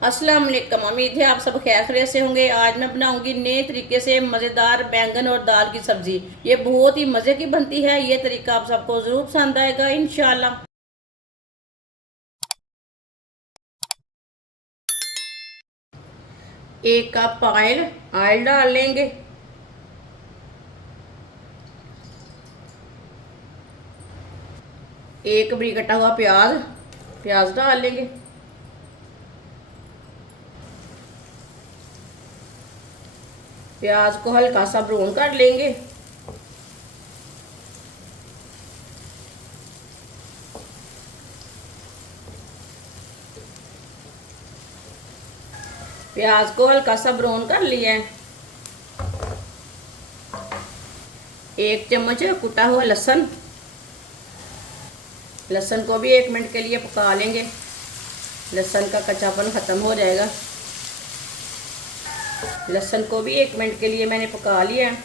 अस्सलाम वालेकुम। उम्मीद है आप सब खैर खैरियत से होंगे। आज मैं बनाऊंगी नए तरीके से मज़ेदार बैंगन और दाल की सब्ज़ी। ये बहुत ही मज़े की बनती है। ये तरीका आप सबको ज़रूर पसंद आएगा इंशाल्लाह। एक कप ऑयल ऑयल डाल लेंगे। एक बड़ी कटा हुआ प्याज प्याज डाल लेंगे। प्याज को हल्का सा ब्राउन कर लेंगे। प्याज को हल्का सा ब्राउन कर लिया है। एक चम्मच कुटा हुआ लहसुन लहसुन को भी 1 मिनट के लिए पका लेंगे। लहसुन का कच्चापन ख़त्म हो जाएगा। लहसुन को भी 1 मिनट के लिए मैंने पका लिया है।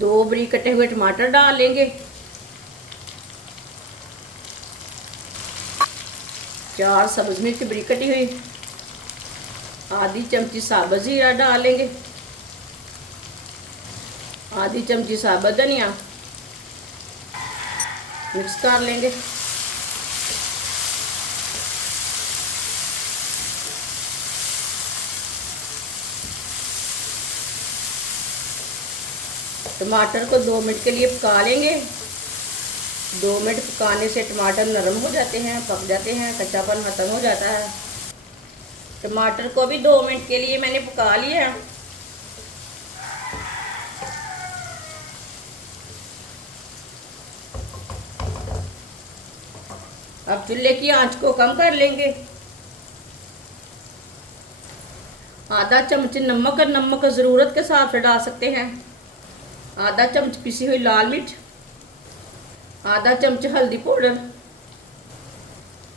2 बारीक कटे हुए टमाटर डाल लेंगे। 4 सब्ज़ मिर्च बारीक कटी हुई। आधी चमची साबुत जीरा डाल लेंगे। आधी चमची साबुत धनिया मिक्स कर लेंगे। टमाटर को 2 मिनट के लिए पका लेंगे। 2 मिनट पकाने से टमाटर नरम हो जाते हैं, पक जाते हैं, कच्चापन खत्म हो जाता है। टमाटर को भी 2 मिनट के लिए मैंने पका लिया है। अब चूल्हे की आंच को कम कर लेंगे। आधा चम्मच नमक, और नमक ज़रूरत के हिसाब से डाल सकते हैं। आधा चम्मच पिसी हुई लाल मिर्च, आधा चम्मच हल्दी पाउडर।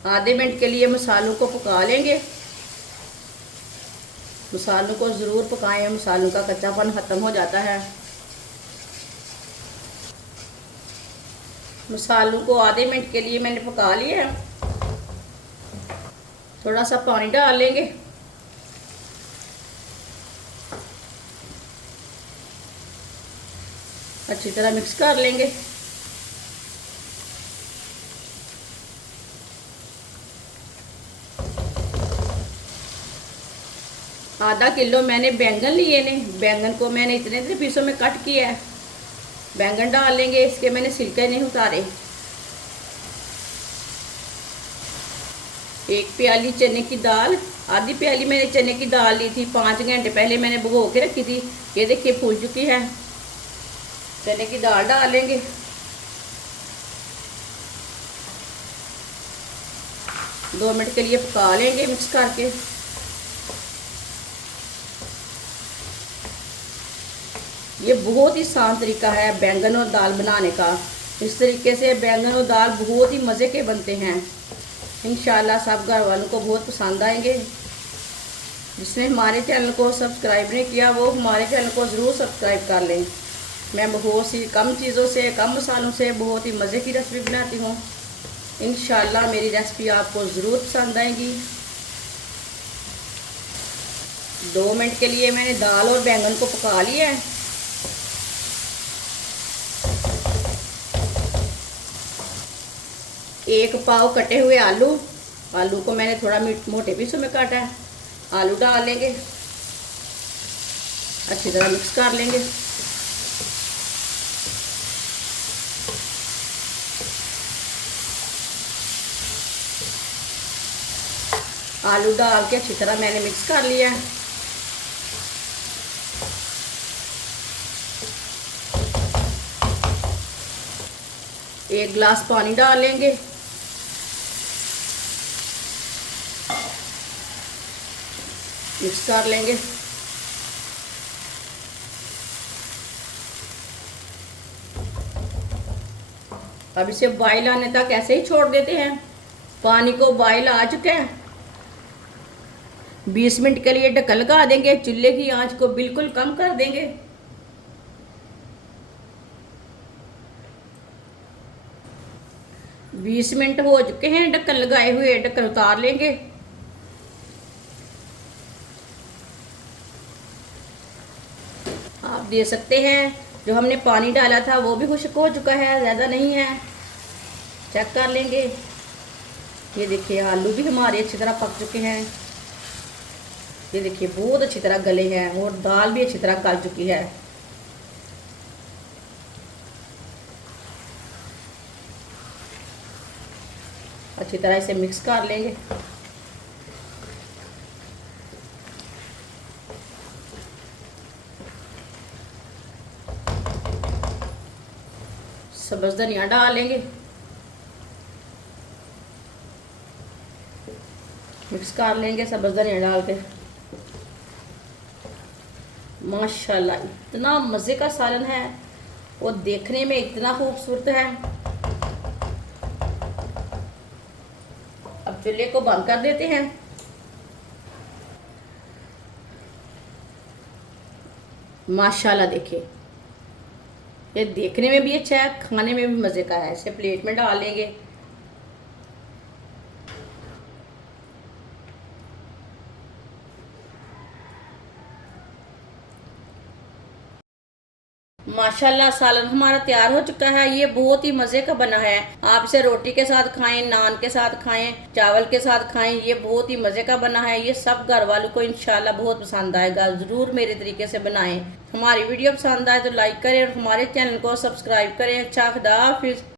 आधे मिनट के लिए मसालों को पका लेंगे। मसालों को ज़रूर पकाएं, मसालों का कच्चापन ख़त्म हो जाता है। मसालों को आधे मिनट के लिए मैंने पका लिया है। थोड़ा सा पानी डाल लेंगे। अच्छी तरह मिक्स कर लेंगे। आधा किलो मैंने बैंगन लिए ने। बैंगन को मैंने इतने इतने पीसों में कट किया है। बैंगन डाल लेंगे। इसके मैंने छिलके नहीं उतारे। 1 प्याली चने की दाल, आधी प्याली मैंने चने की दाल ली थी। 5 घंटे पहले मैंने भिगो के रखी थी। ये देखिए फूल चुकी है। चने की दाल डाल लेंगे। दो मिनट के लिए पका लेंगे मिक्स करके। ये बहुत ही आसान तरीका है बैंगन और दाल बनाने का। इस तरीके से बैंगन और दाल बहुत ही मज़े के बनते हैं। इंशाल्लाह सब घर वालों को बहुत पसंद आएंगे। जिसने हमारे चैनल को सब्सक्राइब नहीं किया वो हमारे चैनल को ज़रूर सब्सक्राइब कर लें। मैं बहुत सी कम चीज़ों से, कम मसालों से बहुत ही मज़े की रेसिपी बनाती हूँ। इंशाल्लाह मेरी रेसिपी आपको ज़रूर पसंद आएगी। 2 मिनट के लिए मैंने दाल और बैंगन को पका लिया है। एक पाव कटे हुए आलू, आलू को मैंने थोड़ा मोटे पीसों में काटा है। आलू डाल लेंगे। अच्छी तरह मिक्स कर लेंगे। आलू डाल के अच्छी तरह मैंने मिक्स कर लिया है। एक गिलास पानी डाल लेंगे। मिक्स कर लेंगे। अब इसे बॉईल आने तक ऐसे ही छोड़ देते हैं। पानी को बॉईल आ चुका है। 20 मिनट के लिए ढक्कन लगा देंगे। चूल्हे की आंच को बिल्कुल कम कर देंगे। 20 मिनट हो चुके हैं ढक्कन लगाए हुए, ढक्कन उतार लेंगे। आप देख सकते हैं जो हमने पानी डाला था वो भी खुश्क हो चुका है, ज़्यादा नहीं है। चेक कर लेंगे। ये देखिए आलू भी हमारे अच्छी तरह पक चुके हैं। ये देखिए बहुत अच्छी तरह गले हैं और दाल भी अच्छी तरह गल चुकी है। अच्छी तरह इसे मिक्स कर लेंगे। सब्ज़ धनिया डाल लेंगे, मिक्स कर लेंगे सब्ज़ धनिया डाल के। माशाल्लाह इतना मज़े का सालन है और देखने में इतना खूबसूरत है। अब चूल्हे को बंद कर देते हैं। माशाल्लाह देखिए ये देखने में भी अच्छा है, खाने में भी मज़े का है। इसे प्लेट में डाल लेंगे। माशाल्लाह सालन हमारा तैयार हो चुका है। ये बहुत ही मज़े का बना है। आप इसे रोटी के साथ खाएं, नान के साथ खाएं, चावल के साथ खाएं। ये बहुत ही मज़े का बना है। ये सब घर वालों को इंशाल्लाह बहुत पसंद आएगा। ज़रूर मेरे तरीके से बनाएं। हमारी वीडियो पसंद आए तो लाइक करें और हमारे चैनल को सब्सक्राइब करें। अच्छा, खुदा हाफिज़।